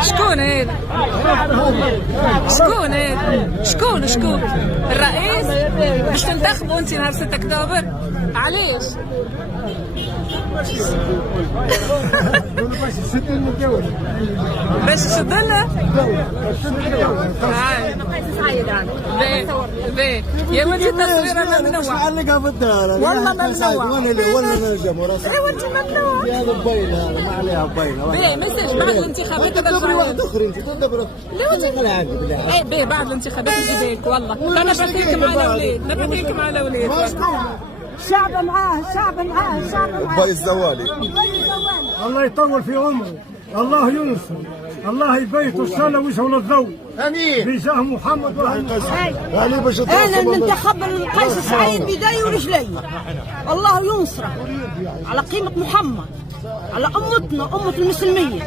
شكون هذا؟ شكون هذا؟ شكون الرئيس؟ باش تنتخبوا انت نهار 6 اكتوبر؟ علاش؟ باش يشد لنا؟ باهي يا ولدي التصوير ممنوع. علقها في الدار والله ممنوع. ولا نجم ايوا انت ممنوع. هذا بين هذا ما عليها بين. باهي ما يصيرش بعد الانتخابات تدبري واحد اخر انت تدبري. لا وانت باهي بعد الانتخابات نجي بك والله. انا بحكيلكم على الاولاد، انا بحكيلكم على الاولاد. الشعب معاه، الشعب معاه، الشعب معاه. باي الزوالي. الله يطول في عمره، الله ينصر، الله يبيت الصلاة ويسهل الضوء. امين. بجاه محمد انا ننتخب القيس سعيد بيدي ورجلي. الله ينصره على قيمة محمد، على امتنا امة المسلمين.